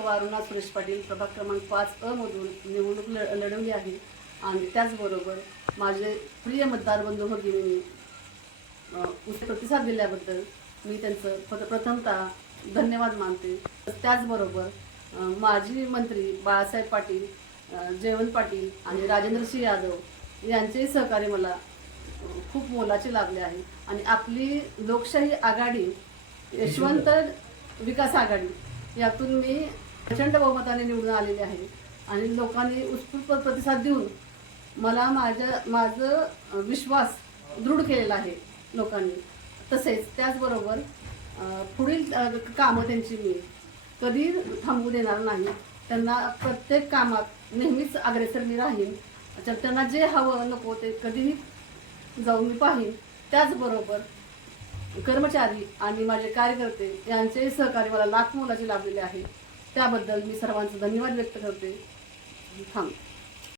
सौ अरुणा सुरेश पाटील प्रभाग क्रमांक 5 मधून निवडणूक लढवली आहे आणि त्याचबरोबर माझे प्रिय मतदार बंधू भगिनींनी प्रतिसाद दिल्याबद्दल मी त्यांचं प्रथमतः धन्यवाद मानते। त्याचबरोबर माजी मंत्री बाळासाहेब पाटील, जयवंत पाटील आणि राजेंद्र सिंह यादव यांचे सहकार्य मला खूप मोलाचे लाभले आहे आणि आपली लोकशाही आघाडी यशवंत विकास आघाडी यातून मी प्रचंड बहुमताने निवडून आलेले आहे आणि लोकांनी उत्स्फूर्त प्रतिसाद देऊन मला माझं विश्वास दृढ केलेला आहे लोकांनी। तसेच त्याचबरोबर पुढील कामं त्यांची मी कधी थांबवू देणार नाही। त्यांना प्रत्येक कामात नेहमीच अग्रेसर मी राहीन। त्यांना जे हवं नको ते कधीही जाऊन मी पाहीन। त्याचबरोबर कर्मचारी आणि माझे कार्यकर्ते यांचे सहकार्य मला लाख मोलाचे लाभलेले आहे। त्याबद्दल मी सर्वांचे धन्यवाद व्यक्त करते। थांब।